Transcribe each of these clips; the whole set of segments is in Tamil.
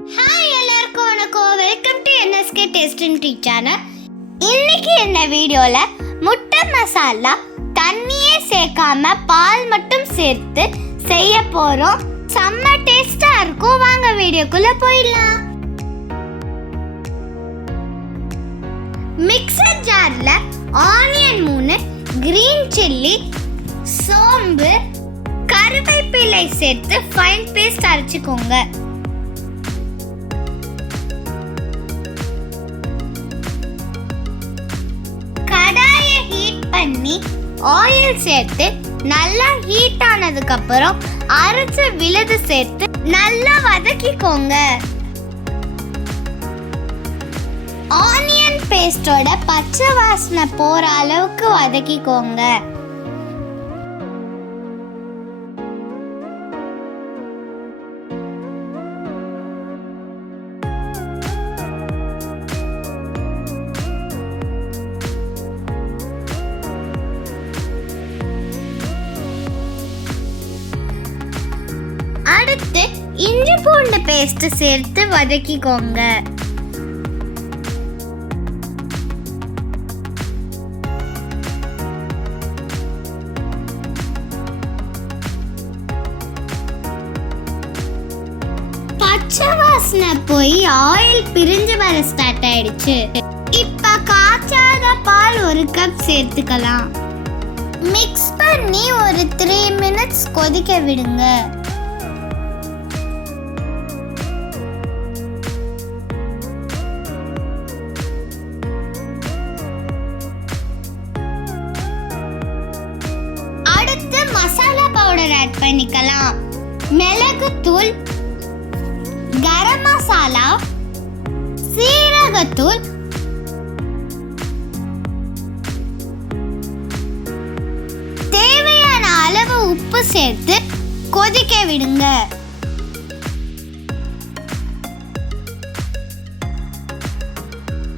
ஹாய் எல்லாருக்கும் வணக்கம். Welcome to NSK tasting tea channel இன்னைக்கு என்ன வீடியோவில் முட்டை மசாலா தண்ணியே சேர்க்காம பால் மட்டும் சேர்த்து செய்ய போகிறோம் செம்ம டேஸ்டாக இருக்கும். வாங்க வீடியோக்குள்ளே போயிடலாம். மிக்சர் ஜாரில் ஆனியன் மூணு கிரீன் சில்லி சோம்பு கருவேப்பிலை சேர்த்து ஃபைன் பேஸ்ட் அரைச்சிக்கோங்க. பண்ணி ஆயில் சேர்த்து நல்லா ஹீட் ஆனதுக்கு அப்புறம் அரைச்ச விழுது சேர்த்து நல்லா வதக்கிக்கோங்க. ஆனியன் பேஸ்டோட பச்சை வாசனை போற அளவுக்கு வதக்கிக்கோங்க. இஞ்சி பூண்டு பேஸ்ட் சேர்த்து வதக்கிக்கோங்க. பச்சை வாசனை போய் ஆயில் பிரிஞ்சு வர ஸ்டார்ட் ஆயிடுச்சு. இப்ப காய்ச்சாத பால் ஒரு கப் சேர்த்துக்கலாம். மிக்ஸ் பண்ணி ஒரு த்ரீ மினிட்ஸ் கொதிக்க விடுங்க. பண்ணிக்கலாம் மிளகுத்தூள் கரம் மசாலா சீரகத்தூள் தேவையான அளவு உப்பு சேர்த்து கொதிக்க விடுங்க.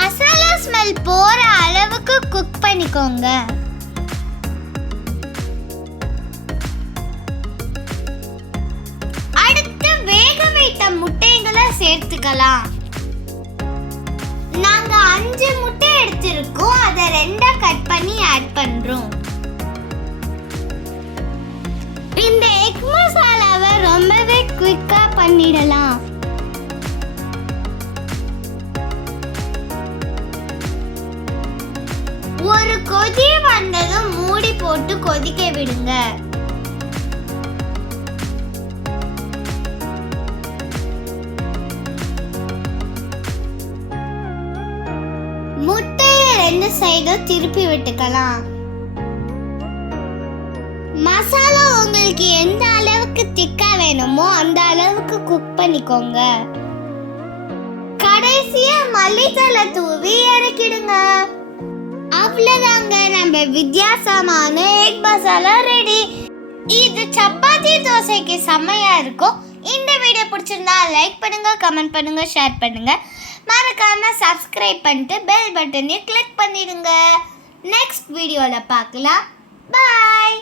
அசாலா ஸ்மெல் போற அளவுக்கு குக் பண்ணிக்கோங்க. சேர்த்துக்கலாம் நாங்க அஞ்சு முட்டை எடுத்திருக்கோம். அதை ரெண்டா கட் பண்ணி ஆட் பண்றோம். இந்த எக் மசாலாவை ரொம்பவே குயிக்கா பண்ணிடலாம். ஒரு கொதி வந்ததும் மூடி போட்டு கொதிக்க விடுங்க. ரெண்டு சைடும் திருப்பி விட்டுக்கலாம். மசாலா உங்களுக்கு எந்த அளவுக்கு திக்கா வேணுமோ அந்த அளவுக்கு குக் பண்ணிக்கோங்க. கடைசியா மல்லித்தலை தூவி இறக்கிடுங்க. அவ்வளவுதாங்க. நம்ம வித்தியாசமான எக் மசாலா ரெடி இது சப்பாத்தி தோசைக்கு செம்மையா இருக்கும். இந்த வீடியோ பிடிச்சிருந்தா லைக் பண்ணுங்க கமெண்ட் பண்ணுங்க ஷேர் பண்ணுங்க. மறக்காம சப்ஸ்கிரைப் பண்ணிட்டு பெல் பட்டனையும் கிளிக் பண்ணிடுங்க. நெக்ஸ்ட் வீடியோவில் பார்க்கலாம். பாய்